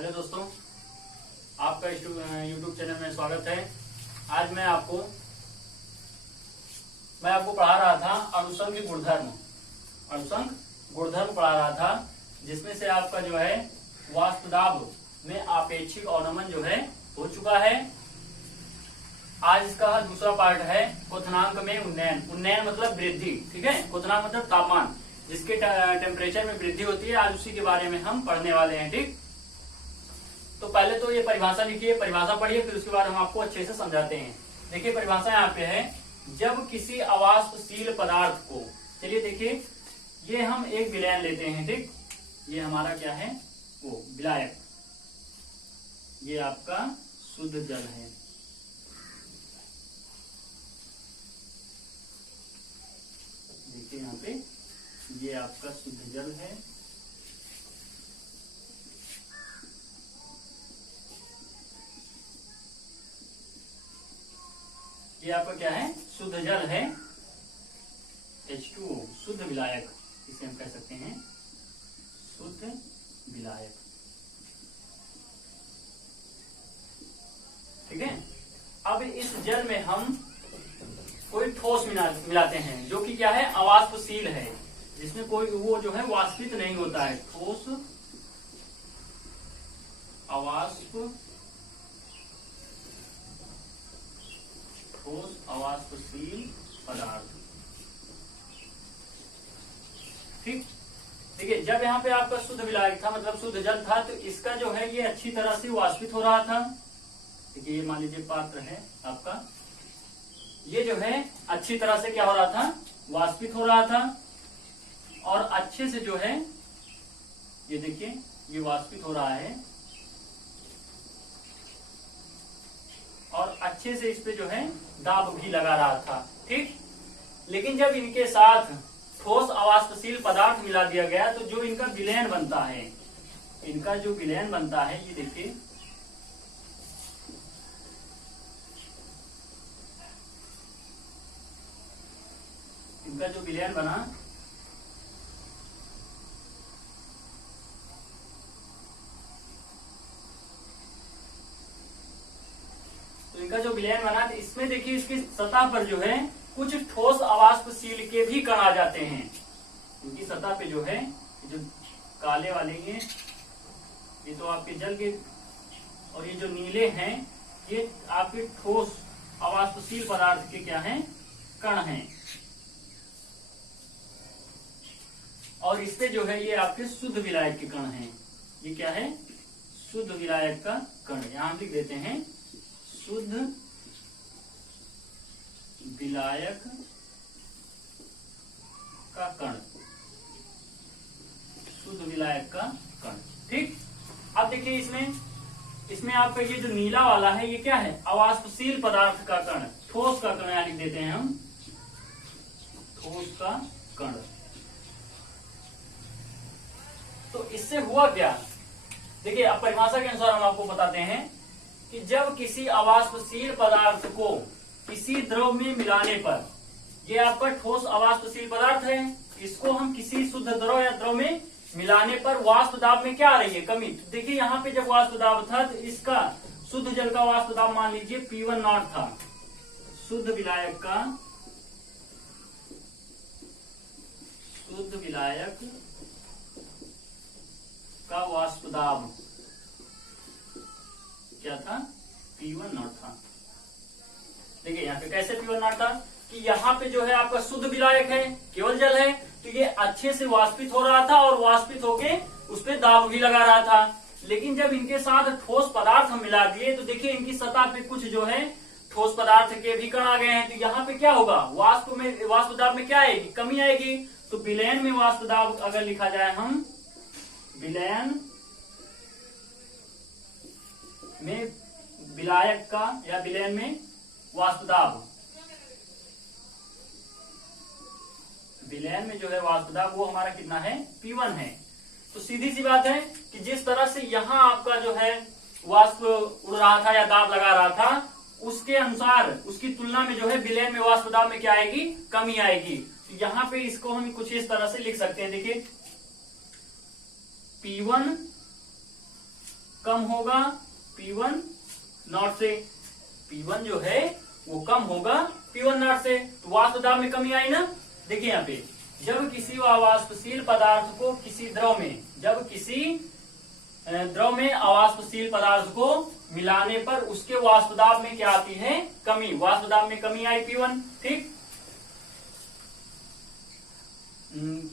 Hello दोस्तों, आपका YouTube channel में स्वागत है। आज मैं आपको पढ़ा रहा था अनुषंग गुणधर्म पढ़ा रहा था, जिसमें से आपका जो है वास्तुदाब में आपेक्षिक अवनमन जो है हो चुका है। आज इसका दूसरा पार्ट है क्वथनांक में उन्नयन मतलब वृद्धि। ठीक है, क्वथनांक मतलब तापमान, जिसके टेम्परेचर में वृद्धि होती है। आज उसी के बारे में हम पढ़ने वाले हैं। ठीक, तो पहले तो ये परिभाषा लिखिए, परिभाषा पढ़िए, फिर उसके बाद हम आपको अच्छे से समझाते हैं। देखिए परिभाषा यहाँ पे है, जब किसी अवाष्पशील पदार्थ को, चलिए देखिए, ये हम एक विलयन लेते हैं। ठीक, ये हमारा क्या है, वो विलायक, ये आपका शुद्ध जल है। देखिए यहाँ पे ये आपका शुद्ध जल है। ये आपका क्या है, शुद्ध जल है, H2O, शुद्ध विलायक, इसे हम कह सकते हैं शुद्ध विलायक। ठीक है, अब इस जल में हम कोई ठोस मिलाते हैं, जो कि क्या है, अवाष्पशील है, जिसमें कोई वो जो है वाष्पित नहीं होता है। ठोस अवाष्पशील पदार्थ। ठीक, देखिए जब यहाँ पे आपका शुद्ध विलायक था, मतलब शुद्ध जल था, तो इसका जो है ये अच्छी तरह से वाष्पित हो रहा था। देखिए ये मान लीजिए पात्र है आपका, ये जो है अच्छी तरह से क्या हो रहा था, वाष्पित हो रहा था, और अच्छे से जो है ये देखिए ये वाष्पित हो रहा है, और अच्छे से इस पे जो है दाब भी लगा रहा था। ठीक, लेकिन जब इनके साथ ठोस अवाष्पशील पदार्थ मिला दिया गया, तो जो इनका विलयन बनता है, इनका जो विलयन बनता है, ये देखिए इनका जो विलयन बना, तो इनका जो विलयन बना, तो इसमें देखिए इसकी सतह पर जो है कुछ ठोस अवाष्पशील के भी कण आ जाते हैं। इनकी सतह पे जो है, जो काले वाले ये तो आपके जल के, और ये जो नीले हैं ये आपके ठोस अवाष्पशील पदार्थ के क्या हैं, कण हैं। और इस पे जो है ये आपके शुद्ध विलायक के कण हैं। ये क्या है, शुद्ध विलायक का कण। यहां लिख देते हैं शुद्ध विलायक का कण, शुद्ध विलायक का कण। ठीक, अब देखिए इसमें आपका ये जो नीला वाला है, ये क्या है, अवाष्पशील पदार्थ का कण, ठोस का कण। यहां लिख देते हैं हम ठोस का कण। तो इससे हुआ क्या, देखिए अब परिभाषा के अनुसार हम आपको बताते हैं कि जब किसी अवाष्पशील पदार्थ को किसी द्रव में मिलाने पर, ये आपका ठोस अवाष्पशील पदार्थ है, इसको हम किसी शुद्ध द्रव या द्रव में मिलाने पर वाष्प दाब में क्या आ रही है, कमी। तो देखिए यहाँ पे जब वाष्प दाब था, तो इसका शुद्ध जल का वाष्प दाब मान लीजिए P1 नॉट था। शुद्ध विलायक का वाष्प दाब क्या था, P1 नॉट था। देखिए यहाँ पे कैसे P1 नॉट था, कि यहाँ पे जो है आपका शुद्ध विलायक है, केवल जल है, तो ये अच्छे से वाष्पित हो रहा था, और वाष्पित होके उस पे दाब भी लगा रहा था। लेकिन जब इनके साथ ठोस पदार्थ हम मिला दिए, तो देखिए इनकी सतह पे कुछ जो है ठोस पदार्थ के भी कण आ गए हैं। तो यहाँ पे क्या होगा, वाष्प दाब में क्या आएगी, कमी आएगी। तो विलयन में वाष्प दाब अगर लिखा जाए, हम विलयन में विलायक का, या विलयन में वाष्प दाब, विलयन में जो है वाष्प दाब वो हमारा कितना है, P1 है। तो सीधी सी बात है कि जिस तरह से यहाँ आपका जो है वाष्प उड़ रहा था या दाब लगा रहा था, उसके अनुसार उसकी तुलना में जो है विलयन में वाष्प दाब में क्या आएगी, कमी आएगी। तो यहाँ पे इसको हम कुछ इस तरह से लिख सकते हैं। देखिए P1 कम होगा P1 नॉट से। P1 जो है वो कम होगा P1 नॉट से, तो वाष्प दाब में कमी आई ना। देखिए यहाँ पे, जब किसी अवाष्पशील पदार्थ को किसी द्रव में, जब किसी द्रव में अवाष्पशील पदार्थ को मिलाने पर उसके वाष्प दाब में क्या आती है, कमी। वाष्प दाब में कमी आई P1, ठीक,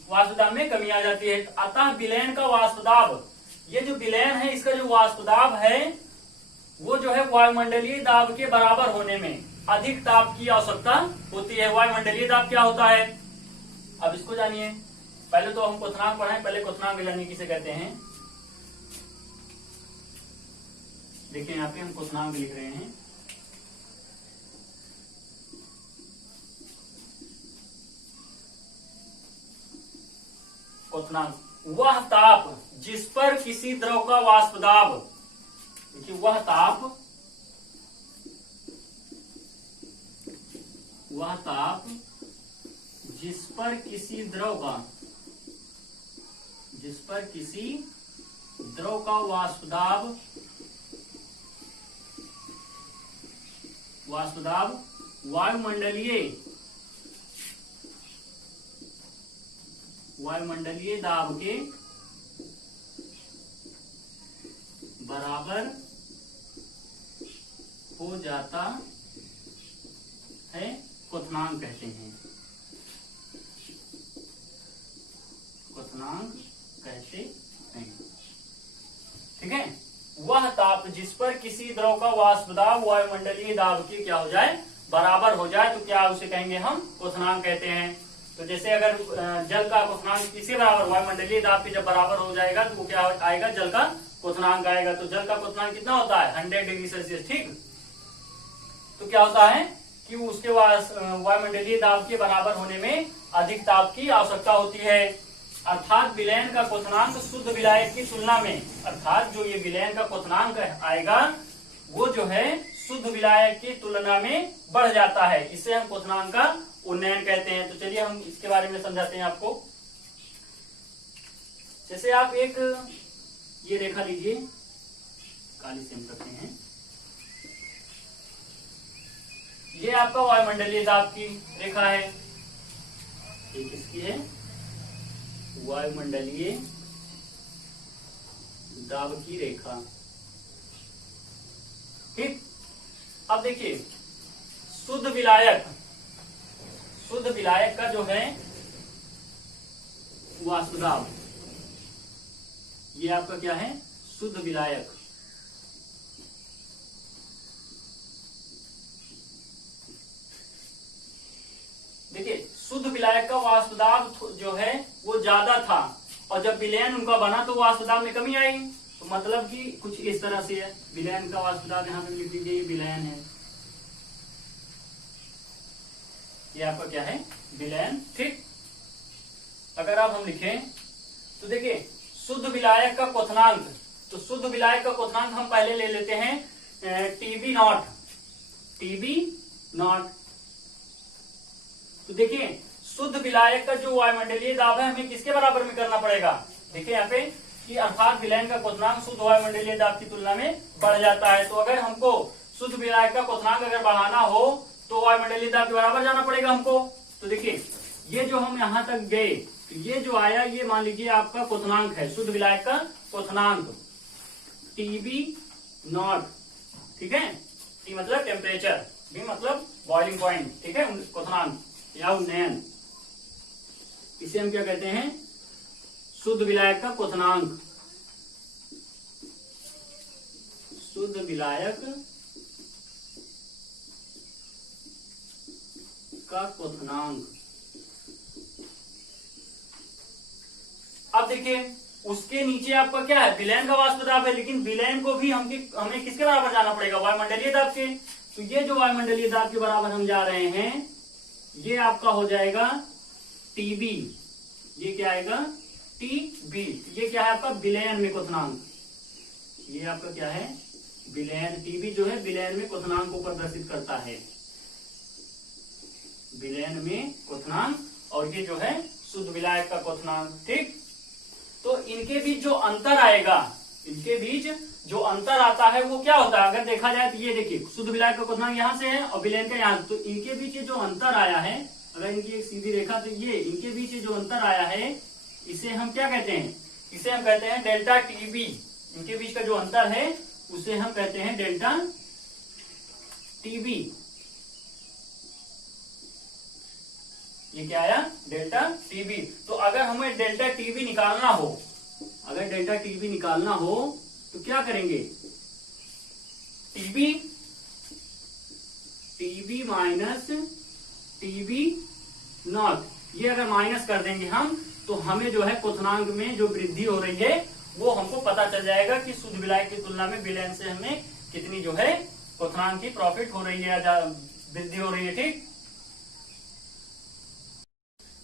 वाष्प दाब में कमी आ जाती है। अतः विलयन का वाष्प दाब, ये जो विलयन है इसका जो वाष्प दाब है वो जो है वायुमंडलीय दाब के बराबर होने में अधिक ताप की आवश्यकता होती है। वायुमंडलीय दाब क्या होता है, अब इसको जानिए। पहले तो हम क्वथनांक पढ़ाएं, पहले क्वथनांक जानिए किसे कहते हैं। देखिए यहाँ पे हम क्वथनांक लिख रहे हैं। क्वथनांक, वह ताप जिस पर किसी द्रव का वाष्प दाब, देखिए वह ताप जिस पर किसी द्रव का वाष्प दाब वायुमंडलीय दाब के बराबर हो जाता है, क्वथनांक कहते हैं। क्वथनांक कहते हैं, ठीक है। वह ताप जिस पर किसी द्रव का वाष्प दाब वायुमंडलीय दाब के क्या हो जाए, बराबर हो जाए, तो क्या उसे कहेंगे हम, क्वथनांक कहते हैं। तो जैसे अगर जल का क्वथनांक किसी बराबर वायुमंडलीय दाब के जब बराबर हो जाएगा तो वो क्या आएगा, जल का क्वथनांक आएगा। तो जल का क्वथनांक कितना होता है, 100 डिग्री सेल्सियस, ठीक। तो क्या होता है कि उसके वायुमंडलीय दाब के बराबर होने में अधिक ताप की आवश्यकता होती है। अर्थात विलयन का क्वथनांक शुद्ध विलायक की तुलना में, अर्थात जो ये विलयन का क्वथनांक आएगा वो जो है शुद्ध विलायक की तुलना में बढ़ जाता है। इसे हम क्वथनांक का उन्नयन कहते हैं। तो चलिए हम इसके बारे में समझाते हैं आपको। जैसे आप एक ये रेखा लीजिए, काली से हम करते हैं, ये आपका वायुमंडलीय दाब की रेखा है, ये किसकी है, वायुमंडलीय दाब की रेखा, ठीक। अब देखिए शुद्ध विलायक का जो है वाष्प दाब, ये आपका क्या है, शुद्ध विलायक। देखिए शुद्ध विलायक का वाष्प दाब जो है वो ज्यादा था, और जब विलयन उनका बना तो वाष्प दाब में कमी आई। तो मतलब कि कुछ इस तरह से है, विलयन का वाष्प दाब यहाँ पे लिख दीजिए, ये विलयन है, ये आपका क्या है, विलयन, ठीक। अगर आप हम लिखें तो देखिए शुद्ध विलायक का क्वथनांक, तो शुद्ध विलायक का क्वथनांक हम पहले ले लेते हैं टीबी नॉट। तो देखिए शुद्ध विलायक का जो वायुमंडलीय दाब है हमें किसके बराबर में करना पड़ेगा, देखिए यहाँ पे कि अर्थात विलयन का क्वथनांक शुद्ध वायुमंडलीय दाब की तुलना में बढ़ जाता है। तो अगर हमको शुद्ध विलायक का क्वथनांक अगर बढ़ाना हो तो वायुमंडलीय दाब के बराबर जाना पड़ेगा हमको। तो देखिए ये जो हम यहाँ तक गए, तो ये जो आया ये मान लीजिए आपका क्वथनांक है, शुद्ध विलायक का क्वथनांक टीबी नॉट, ठीक है। टी मतलब टेम्परेचर, बी मतलब बॉइलिंग पॉइंट, ठीक है, क्वथनांक या उन्नयन, इसे हम क्या कहते हैं, शुद्ध विलायक का क्वथनांक। शुद्ध विलायक का क्वथनांक। अब देखिए उसके नीचे आपका क्या है, विलयन का वाष्प दाब है, लेकिन विलयन को भी हमें किसके बराबर जाना पड़ेगा, वायुमंडलीय दाब के। तो ये जो वायुमंडलीय दाब के बराबर हम जा रहे हैं ये आपका हो जाएगा टीबी, ये क्या आएगा, टीबी। ये क्या है आपका विलयन में क्वथनांक, ये आपका क्या है, विलयन। टीबी जो है विलयन में क्वथनांक को प्रदर्शित करता है, विलयन में क्वथनांक, और ये जो है शुद्ध विलायक का क्वथनांक, ठीक। तो इनके बीच जो अंतर आएगा, इनके बीच जो अंतर आता है वो क्या होता है, अगर देखा जाए तो ये देखिए शुद्ध विलायक का क्वथनांक यहाँ से है और विलयन का यहाँ, तो इनके बीच ये जो अंतर आया है, अगर इनकी एक सीधी रेखा, तो ये इनके बीच जो अंतर आया है इसे हम क्या कहते हैं, इसे हम कहते हैं डेल्टा टीबी। इनके बीच का जो अंतर है उसे हम कहते हैं डेल्टा टीबी। ये क्या आया, डेल्टा टीबी। तो अगर हमें डेल्टा टीबी निकालना हो, अगर डेल्टा टीबी निकालना हो तो क्या करेंगे, टीबी माइनस टीबी नॉट, ये अगर माइनस कर देंगे हम तो हमें जो है क्वथनांक में जो वृद्धि हो रही है वो हमको पता चल जाएगा कि शुद्ध विलायक की तुलना में विलयन से हमें कितनी जो है क्वथनांक की प्रॉफिट हो रही है या वृद्धि हो रही है। ठीक,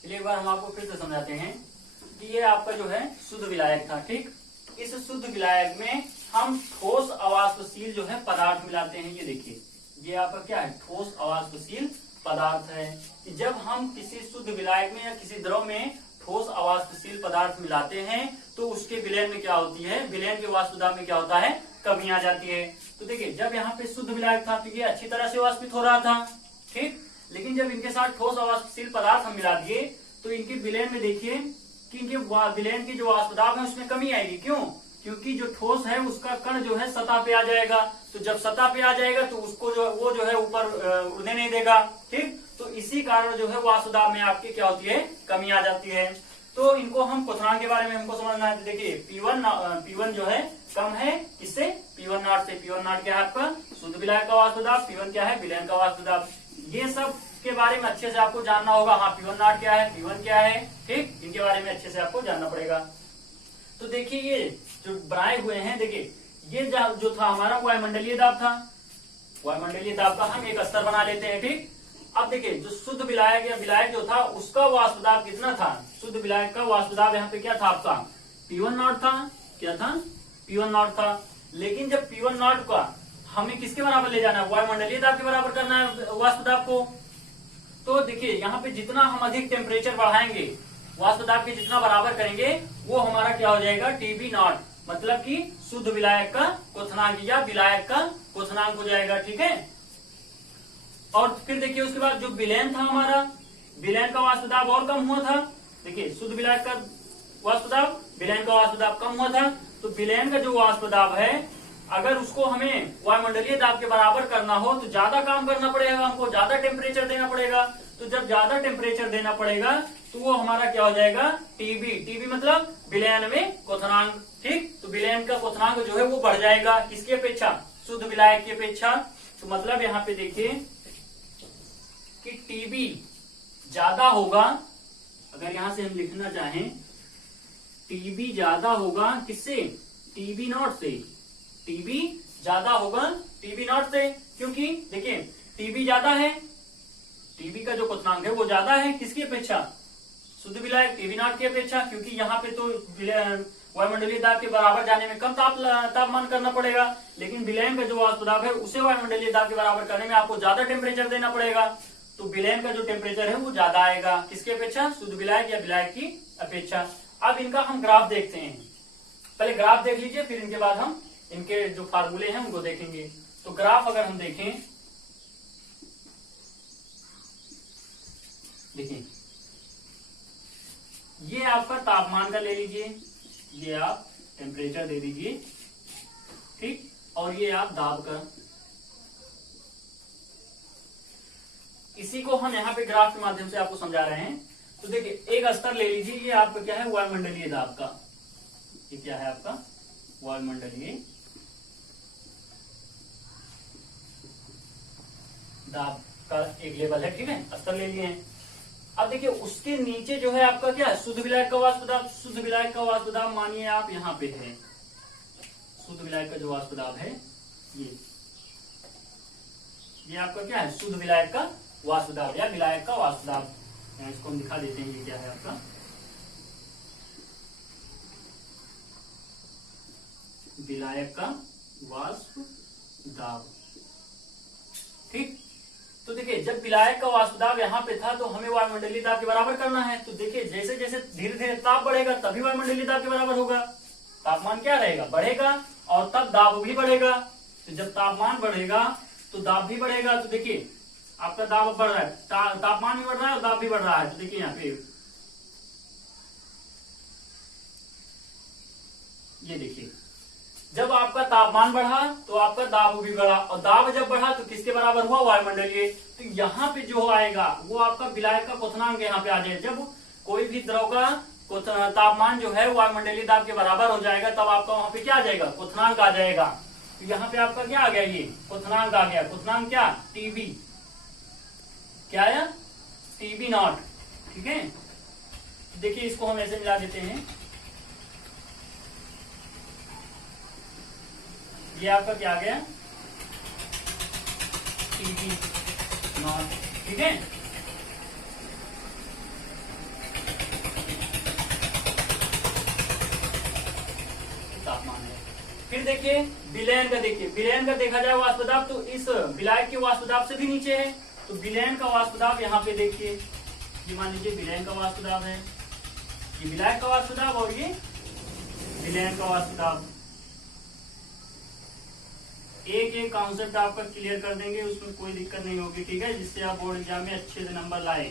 चलिए एक बार हम आपको फिर से समझाते हैं कि ये आपका जो है शुद्ध विलायक था। ठीक, इस शुद्ध विलायक में हम ठोस अवाष्पशील जो है पदार्थ मिलाते हैं। ये देखिए, ये आपका क्या है, ठोस अवाष्पशील पदार्थ है। कि जब हम किसी शुद्ध विलायक में या किसी द्रव में ठोस अवाष्पशील पदार्थ मिलाते हैं तो उसके विलयन में क्या होती है, विलयन के वाष्प दाब में क्या होता है, कमी आ जाती है। तो देखिए, जब यहाँ पे शुद्ध विलायक था तो ये अच्छी तरह से वाष्पित हो रहा था। ठीक, लेकिन जब इनके साथ ठोस अवाष्पशील पदार्थ हम मिला दिए तो इनके विलयन में देखिए कि इनके विलयन की जो वाष्प दाब है उसमें कमी आएगी। क्यों, क्योंकि जो ठोस है उसका कण जो है सतह पे आ जाएगा, तो जब सतह पे आ जाएगा तो उसको वो जो है ऊपर उड़ने नहीं देगा। ठीक, तो इसी कारण जो है वाष्प दाब में आपकी क्या होती है, कमी आ जाती है। तो इनको हम क्वथनांक के बारे में हमको समझना है। तो देखिए P1 जो है कम है किससे, P1 नॉट से। P1 नॉट क्या है आपका शुद्ध विलायक का वाष्प दाब, P1 क्या है विलयन का वाष्प दाब। ये सब के बारे में अच्छे से आपको जानना होगा। हाँ, P1 नॉट क्या है, P1 क्या है, ठीक, इनके बारे में अच्छे से आपको जानना पड़ेगा। तो देखिए ये जो बनाए हुए हैं, देखिए ये जो था हमारा वायुमंडलीय दाब था, वायुमंडलीय दाब का हम एक स्तर बना लेते हैं। ठीक, अब देखिए जो शुद्ध विलायक या विलायक जो था उसका वाष्प दाब कितना था, शुद्ध विलायक का वाष्प दाब यहाँ पे क्या था आपका P1 नॉट था, क्या था P1 नॉट था। लेकिन जब P1 नॉट का हमें किसके बराबर ले जाना है, वायुमंडलीय दाब के बराबर करना है वाष्प दाब को। तो देखिए यहाँ पे जितना हम अधिक टेम्परेचर बढ़ाएंगे, वाष्प दाब के जितना बराबर करेंगे वो हमारा क्या हो जाएगा TB नॉट, मतलब कि शुद्ध विलायक का क्वथनांक या विलायक का क्वथनांक हो जाएगा। ठीक है, और फिर देखिए उसके बाद जो विलयन था हमारा, विलयन का वाष्प दाब और कम हुआ था। देखिए शुद्ध विलायक का वाष्प दाब, विलयन का वाष्प दाब कम हुआ था। तो विलयन का जो वाष्प दाब है अगर उसको हमें वायुमंडलीय दाब के बराबर करना हो तो ज्यादा काम करना पड़ेगा, हमको ज्यादा टेम्परेचर देना पड़ेगा। तो जब ज्यादा टेम्परेचर देना पड़ेगा तो वो हमारा क्या हो जाएगा टीबी मतलब विलयन में क्वथनांक। ठीक, तो विलयन का क्वथनांक जो है वो बढ़ जाएगा किसकी अपेक्षा, शुद्ध विलायक की अपेक्षा। तो मतलब यहाँ पे देखिए कि टीबी ज्यादा होगा, अगर यहां से हम लिखना चाहें टीबी ज्यादा होगा किससे, टीबी नॉट से। टीबी ज्यादा होगा टीबी नॉट से, क्योंकि देखिए टीबी ज्यादा है, टीबी का जो क्वथनांक है वो ज्यादा है किसकी अपेक्षा, शुद्ध विलायक टीबी नॉट की अपेक्षा। क्योंकि यहाँ पे तो वायुमंडलीय दाब के बराबर जाने में कम तापमान करना पड़ेगा, लेकिन विलयन का जो वाष्प दाब है उसे वायुमंडलीय दाब के बराबर करने में आपको ज्यादा टेम्परेचर देना पड़ेगा। तो विलयन का जो टेम्परेचर है वो ज्यादा आएगा किसकी अपेक्षा, शुद्ध विलायक या विलायक की अपेक्षा। अब इनका हम ग्राफ देखते हैं, पहले ग्राफ देख लीजिए फिर इनके बाद हम इनके जो फार्मूले हैं उनको देखेंगे। तो ग्राफ अगर हम देखें, देखिए ये आपका तापमान का ले लीजिए, ये आप टेम्परेचर दे दीजिए, ठीक, और ये आप दाब का, इसी को हम यहाँ पे ग्राफ के माध्यम से आपको समझा रहे हैं। तो देखिए एक स्तर ले लीजिए, ये आपका क्या है वायुमंडलीय दाब का, ये क्या है आपका वायुमंडलीय दाब का एक लेवल है, ठीक है, स्तर ले लिए हैं। अब देखिए उसके नीचे जो है आपका क्या है शुद्ध विलायक का वाष्प दाब। शुद्ध विलायक का वाष्प दाब मानिए आप यहाँ पे है, शुद्ध विलायक का जो वाष्प दाब है ये आपका क्या है शुद्ध विलायक का वाष्प दाब या विलायक का वाष्प दाब। इसको हम दिखा देते हैं, ये क्या है आपका विलायक का वाष्प दाब। ठीक, तो देखिए जब विलायक का वाष्प दाब यहाँ पे था तो हमें वायुमंडलीय दाब के बराबर करना है। तो देखिए जैसे जैसे धीरे धीरे ताप बढ़ेगा तभी वायुमंडलीय दाब के बराबर होगा। तापमान क्या रहेगा, बढ़ेगा, और तब दाब भी बढ़ेगा। तो जब तापमान बढ़ेगा तो दाब भी बढ़ेगा। तो देखिए आपका दाब बढ़ रहा है, तापमान भी बढ़ रहा है और दाब भी बढ़ रहा है। तो देखिए यहाँ पे ये देखिए, जब आपका तापमान बढ़ा तो आपका दाब भी बढ़ा, और दाब जब बढ़ा तो किसके बराबर हुआ, वायुमंडलीय। तो यहाँ पे जो आएगा वो आपका विलायक का क्वथनांक यहाँ पे आ जाए। जब कोई भी द्रव का तापमान जो है वायुमंडलीय दाब के बराबर हो जाएगा, तब आपका वहां पे क्या आ जाएगा, क्वथनांक आ जाएगा। तो यहाँ पे आपका क्या आ गया, ये क्वथनांक आ गया। क्वथनांक क्या, टीबी, क्या आया, टीबी नॉट। ठीक है, देखिए इसको हम ऐसे मिला देते हैं, ये आपका क्या आ गया, टीबी नॉट। ठीक है, तापमान है। फिर देखिए विलयन का, देखिए विलयन का देखा जाए वाष्प दाब, तो इस विलायक के वाष्प दाब से भी नीचे है। तो विलयन का वाष्प दाब यहाँ पे देखिए, ये मान लीजिए विलयन का वाष्प दाब है, ये विलायक का वाष्प दाब और ये विलयन का वाष्प दाब। एक एक कॉन्सेप्ट आपका क्लियर कर देंगे, उसमें कोई दिक्कत नहीं होगी। ठीक है, जिससे आप बोर्ड एग्जाम में अच्छे से नंबर लाए।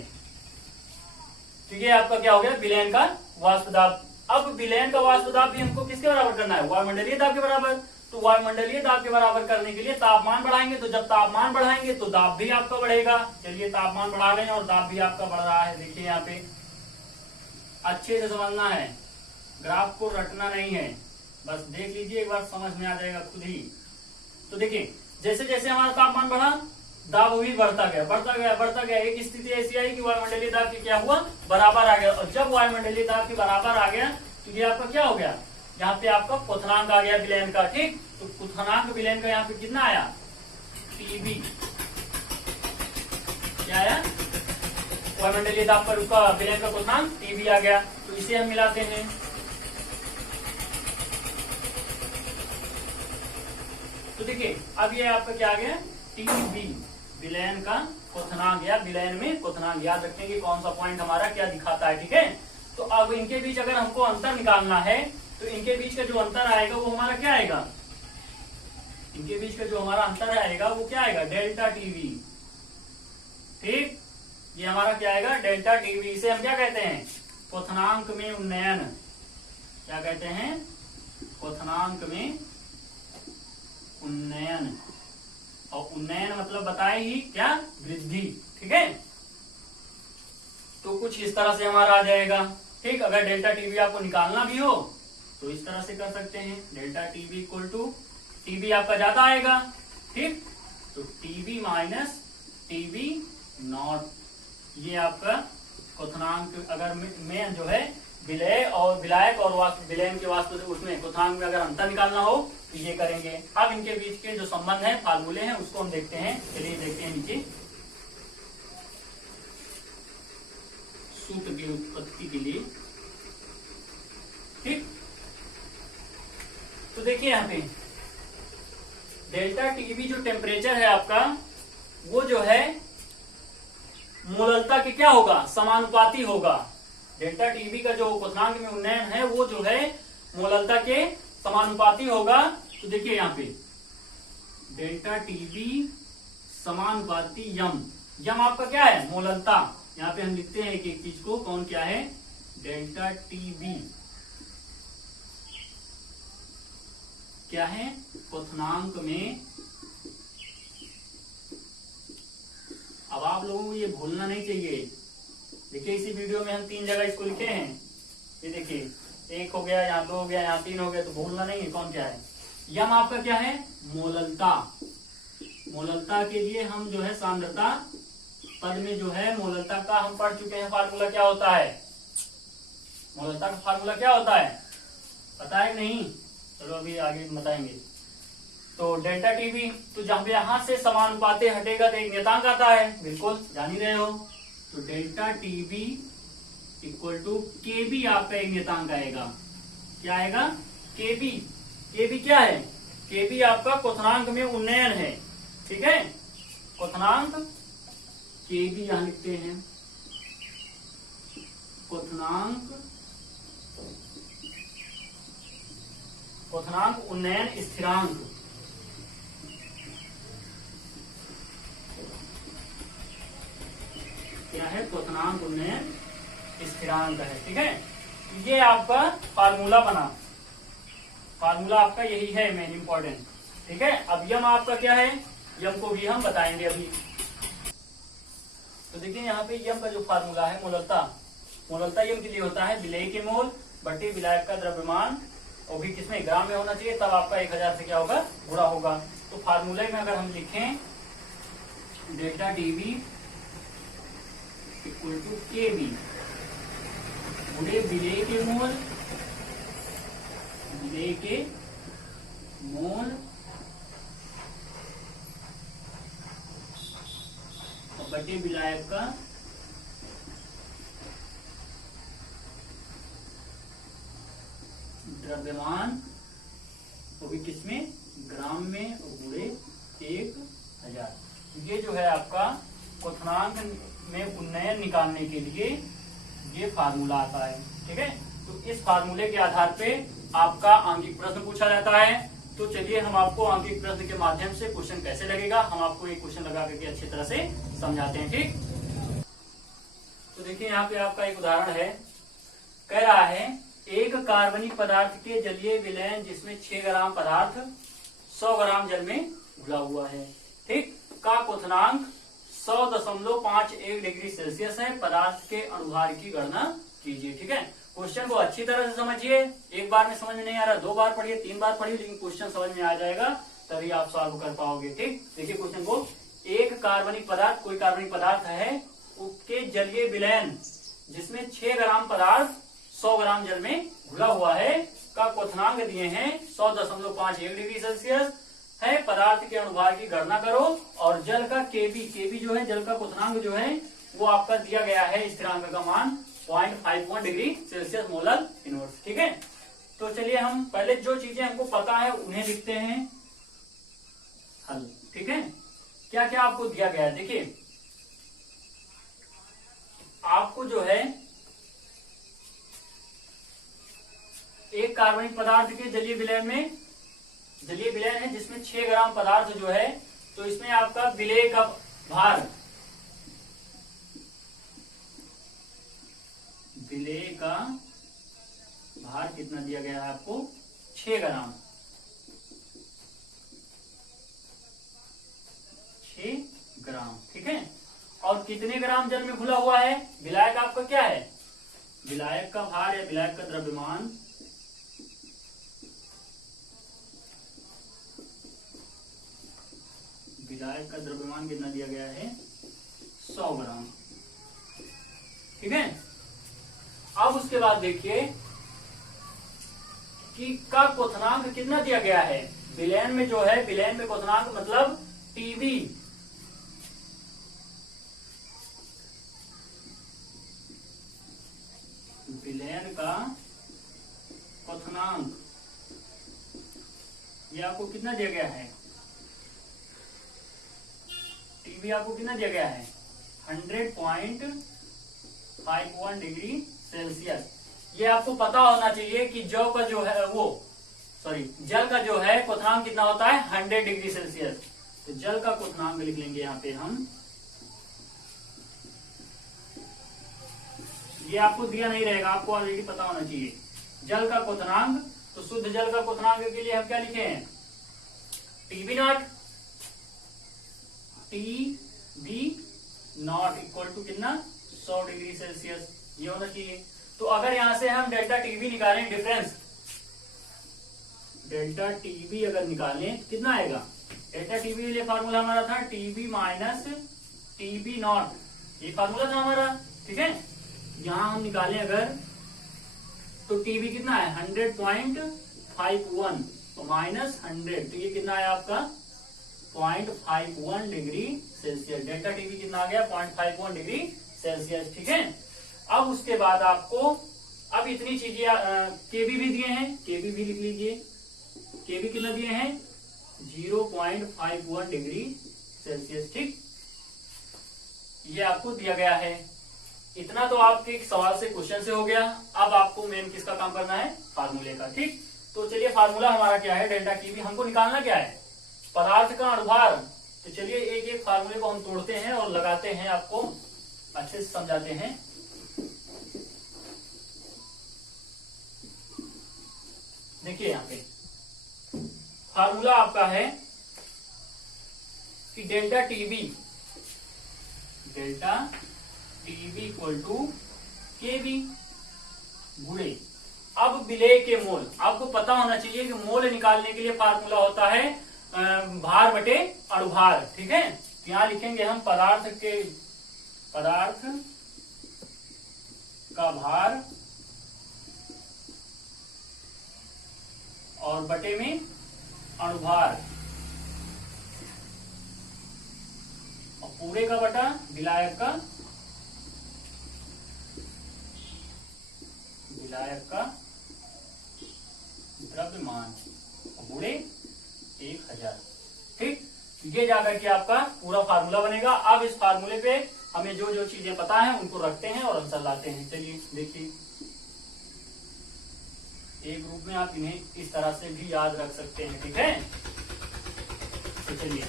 ठीक है, आपका क्या हो गया, विलयन का वाष्प दाब। अब विलयन का वाष्प दाब भी हमको किसके बराबर करना है, वायुमंडलीय दाब के बराबर। तो वायुमंडलीय दाब के बराबर करने के लिए तापमान बढ़ाएंगे, तो जब तापमान बढ़ाएंगे तो दाब भी आपका बढ़ेगा। चलिए तापमान बढ़ा रहे हैं और दाब भी आपका बढ़ रहा है। देखिए यहाँ पे अच्छे से समझना है, ग्राफ को रटना नहीं है, बस देख लीजिए एक बार, समझ में आ जाएगा खुद ही। तो देखिए जैसे जैसे हमारा तापमान बढ़ा, दाब भी बढ़ता गया, बढ़ता गया, बढ़ता गया। एक स्थिति ऐसी आई कि वायुमंडलीय दाब की क्या हुआ, बराबर आ गया। और जब वायुमंडलीय दाब के बराबर आ गया तो ये आपका क्या हो गया, यहाँ पे आपका क्वथनांक आ गया विलयन का। ठीक, तो क्वथनांक विलयन का यहाँ पे कितना आया, टीबी, क्या आया, वायुमंडलीय दाब पर उसका विलयन का क्वथनांक टीबी आ गया। तो इसे हम मिलाते हैं, तो देखिए अब ये आपका क्या आ गया, टीबी, विलयन का क्वथनांक, या विलयन में क्वथनांक। याद रखेंगे कौन सा पॉइंट हमारा क्या दिखाता है। ठीक है, तो अब इनके बीच अगर हमको अंतर निकालना है, तो इनके बीच का जो अंतर आएगा वो हमारा क्या आएगा, इनके बीच का जो हमारा अंतर आएगा वो क्या आएगा, डेल्टा टीवी। ठीक, ये हमारा क्या आएगा, डेल्टा टीवी। इसे हम क्या कहते हैं, क्वथनांक में उन्नयन। क्या कहते हैं, क्वथनांक में उन्नयन। और उन्नयन मतलब बताए ही क्या, वृद्धि। ठीक है, तो कुछ इस तरह से हमारा आ जाएगा। ठीक, अगर डेल्टा टीवी आपको निकालना भी हो तो इस तरह से कर सकते हैं, delta TV equal to, TV आपका ज्यादा आएगा। ठीक, तो टीवी माइनस टीवी नॉट, ये आपका क्वथनांक। अगर में जो है विलय और विलायक और विलयन के वाष्प, उसमें क्वथनांक में अगर अंतर निकालना हो तो ये करेंगे। अब इनके बीच के जो संबंध है, फार्मूले हैं, उसको हम देखते हैं। चलिए देखते हैं नीचे, सूत्र की उत्पत्ति के लिए। ठीक, तो देखिए यहाँ पे डेल्टा टीवी जो टेम्परेचर है आपका, वो जो है मोललता के क्या होगा, समानुपाती होगा। डेल्टा टीवी का जो क्वथनांक में उन्नयन है वो जो है मोललता के समानुपाती होगा। तो देखिए यहाँ पे डेल्टा टीवी समानुपाती यम, यम आपका क्या है, मोललता। यहाँ पे हम लिखते हैं एक एक चीज को, कौन क्या है, डेल्टा टीवी क्या है, क्वथनांक में। अब आप लोगों को ये भूलना नहीं चाहिए। देखिए इसी वीडियो में हम 3 जगह इसको लिखे हैं, ये देखिए, 1 हो गया, यहाँ 2 हो गया, यहाँ 3 हो गया, तो भूलना नहीं है कौन क्या है। यम आपका क्या है, मोललता। मोललता के लिए हम जो है सांद्रता पद में जो है मोललता का हम पढ़ चुके हैं, फार्मूला क्या होता है, मोललता का फार्मूला क्या होता है, पता है नहीं, चलो अभी आगे बताएंगे। तो डेल्टा टीवी, तो जहां पे यहां से समानुपाते हटेगा तो एक नियतांक आता है, बिल्कुल जान ही रहे हो। तो डेल्टा टीवी इक्वल टू केबी आपका एक नियतांक आएगा। क्या आएगा, केबी। केबी क्या है, केबी आपका क्वथनांक में उन्नयन है। ठीक है, क्वथनांक केबी यहां लिखते हैं, क्वथनांक क्वथनांक उन्नयन स्थिरांक, क्या है? क्वथनांक उन्नयन स्थिरांक है। ठीक है, ये आपका फार्मूला बना, फार्मूला आपका यही है मेन इंपॉर्टेंट। ठीक है, अब यम आपका क्या है, यम को भी हम बताएंगे अभी। तो देखिए यहाँ पे यम का जो फार्मूला है मोललता, मोललता यम के लिए होता है विलेय के मोल बटे विलायक का द्रव्यमान, और भी किसमें? ग्राम में होना चाहिए, तब आपका 1000 से क्या होगा? गुणा होगा। तो फार्मूले में अगर हम लिखें डेल्टा टीबी इक्वल टू के बी गुणे विलेय के मोल, विलेय के मोल और बटे विलायक का द्रव्यमान, वो भी किसमें? ग्राम में, और गुणे 1000। ये जो है आपका क्वथनांक में उन्नयन निकालने के लिए ये फार्मूला आता है। ठीक है, तो इस फार्मूले के आधार पे आपका आंकिक प्रश्न पूछा जाता है। तो चलिए हम आपको आंकिक प्रश्न के माध्यम से क्वेश्चन कैसे लगेगा, हम आपको एक क्वेश्चन लगा करके अच्छी तरह से समझाते हैं। ठीक, तो देखिए यहाँ पे आपका एक उदाहरण है, कह रहा है एक कार्बनिक पदार्थ के जलीय विलयन जिसमें 6 ग्राम पदार्थ 100 ग्राम जल में घुला हुआ है, ठीक, का क्वथनांक 100.51 डिग्री सेल्सियस है। पदार्थ के अणुभार की गणना कीजिए। ठीक है, क्वेश्चन को अच्छी तरह से समझिए, एक बार में समझ में नहीं आ रहा, 2 बार पढ़िए, 3 बार पढ़िए, लेकिन क्वेश्चन समझ में आ जाएगा तभी आप सॉल्व कर पाओगे। ठीक, देखिए क्वेश्चन को, एक कार्बनिक पदार्थ, कोई कार्बनिक पदार्थ है, उसके जलीय विलयन जिसमें 6 ग्राम पदार्थ 100 ग्राम जल में घुला हुआ है का क्वथनांक दिए हैं 100.51 डिग्री सेल्सियस है। पदार्थ के अणुभार की गणना करो, और जल का केबी, केबी जो है जल का क्वथनांक जो है वो आपका दिया गया है स्थिरांक का मान 0.51 डिग्री सेल्सियस मोलर इनवर्स। ठीक है, तो चलिए हम पहले जो चीजें हमको पता है उन्हें लिखते हैं हल। ठीक है, क्या क्या आपको दिया गया है, देखिए आपको जो है एक कार्बनिक पदार्थ के जलीय विलयन में, जलीय विलयन है जिसमें 6 ग्राम पदार्थ जो है, तो इसमें आपका विलेय का भार, विलेय का भार कितना दिया गया है आपको? 6 ग्राम, 6 ग्राम। ठीक है, और कितने ग्राम जल में घुला हुआ है? विलायक आपका क्या है? विलायक का भार या विलायक का द्रव्यमान विलायक का द्रव्यमान कितना दिया गया है? 100 ग्राम। ठीक है, अब उसके बाद देखिए कि का क्वथनांक कितना दिया गया है विलयन में, जो है विलयन में क्वथनांक मतलब टीबी, विलयन का क्वथनांक ये आपको कितना दिया गया है? टीबी आपको कितना दिया गया है? 100.51 डिग्री सेल्सियस। ये आपको पता होना चाहिए कि जौ का जो है वो, सॉरी जल का जो है क्वथनांक कितना होता है? 100 डिग्री सेल्सियस। तो जल का क्वथनांक लिख लेंगे यहाँ पे हम, ये आपको दिया नहीं रहेगा, आपको ऑलरेडी पता होना चाहिए जल का क्वथनांक। तो शुद्ध जल का क्वथनांक के लिए हम क्या लिखे हैं? TB naught, TB naught equal to कितना? 100 डिग्री सेल्सियस, ये होना चाहिए। तो अगर यहां से हम डेल्टा टीबी निकालें, डिफरेंस डेल्टा टीबी अगर निकालें कितना आएगा? डेल्टा टीबी के लिए फार्मूला हमारा था टीबी माइनस टीबी नॉट, ये फार्मूला था हमारा। ठीक है, यहां हम निकालें अगर तो टीबी कितना है? 100.51 तो माइनस 100, तो ये कितना है आपका? 0.51 डिग्री सेल्सियस। डेल्टा टीबी कितना आ गया? 0.51 डिग्री सेल्सियस। ठीक है, अब उसके बाद आपको अब इतनी चीजें केबी भी दिए हैं, केबी भी लिख लीजिए। केबी कितना दिए हैं? 0.51 डिग्री सेल्सियस। ठीक, ये आपको दिया गया है। इतना तो आपके सवाल से, क्वेश्चन से हो गया। अब आपको मेन किसका काम करना है? फार्मूले का। ठीक, तो चलिए फार्मूला हमारा क्या है, डेल्टा टी बी हमको निकालना क्या है, पदार्थ का अणुभार। तो चलिए एक एक फार्मूले को हम तोड़ते हैं और लगाते हैं, आपको अच्छे से समझाते हैं। देखिए यहाँ पे फार्मूला आपका है कि डेल्टा टीबी इक्वल टू केबी गुणे, अब विलेय के मोल। आपको पता होना चाहिए कि मोल निकालने के लिए फार्मूला होता है भार बटे अणुभार, ठीक है। यहां लिखेंगे हम पदार्थ का भार और बटे में अणुभार, और पूरे का बटा विलायक का द्रव्यमान गुणे 1000, ठीक। ये जाकर के आपका पूरा फार्मूला बनेगा। अब इस फार्मूले पे हमें जो जो चीजें पता है उनको रखते हैं और आंसर लाते हैं। चलिए देखिए, एक ग्रुप में आप इन्हें इस तरह से भी याद रख सकते हैं, ठीक है। तो चलिए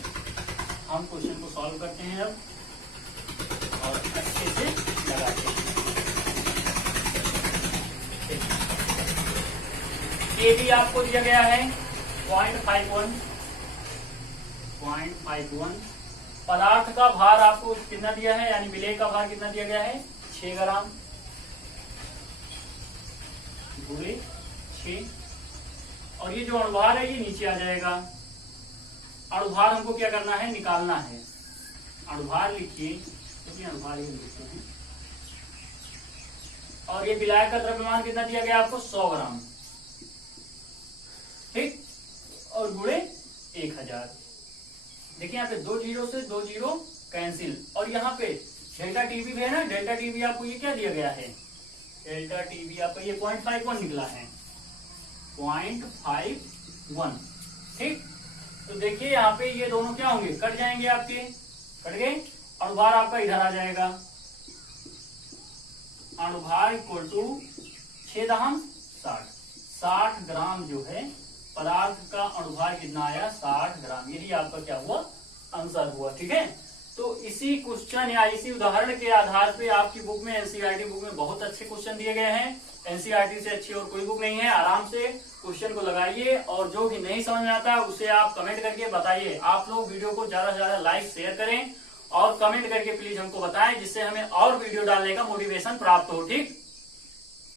हम क्वेश्चन को सॉल्व करते हैं अब और अच्छे से लगाते हैं। ये भी आपको दिया गया है 0.51 पदार्थ का भार आपको कितना दिया है, यानी विलेय का भार कितना दिया गया है 6 ग्राम गुणे 6, और ये जो अणुभार है ये नीचे आ जाएगा। अणुभार हमको क्या करना है, निकालना है। अणुभार लिखिए, क्योंकि अणुभार ये लिखते हैं। और ये विलायक का द्रव्यमान कितना दिया गया आपको 100 ग्राम, ठीक, और गुणे 1000। देखिए यहाँ पे 2 जीरो से 2 जीरो कैंसिल, और यहाँ पे डेल्टा टीबी भी है ना, डेल्टा टीबी आपको ये क्या दिया गया है, डेल्टा टीबी आपका ये 0.51 निकला है, 0.51, ठीक। तो देखिए यहाँ पे ये दोनों क्या होंगे, कट जाएंगे, आपके कट गए। अणुभार आपका इधर आ जाएगा, अणुभार इक्वल टू 60 ग्राम जो है पदार्थ का अणुभार कितना आया 60 ग्राम। यही आपका क्या हुआ, आंसर हुआ, ठीक है। तो इसी क्वेश्चन या इसी उदाहरण के आधार पे आपकी बुक में, एनसीईआरटी बुक में बहुत अच्छे क्वेश्चन दिए गए हैं। एनसीईआरटी से अच्छी और कोई बुक नहीं है। आराम से क्वेश्चन को लगाइए और जो भी नहीं समझ में आता है उसे आप कमेंट करके बताइए। आप लोग वीडियो को ज्यादा से ज्यादा लाइक शेयर करें और कमेंट करके प्लीज हमको बताएं, जिससे हमें और वीडियो डालने का मोटिवेशन प्राप्त हो, ठीक।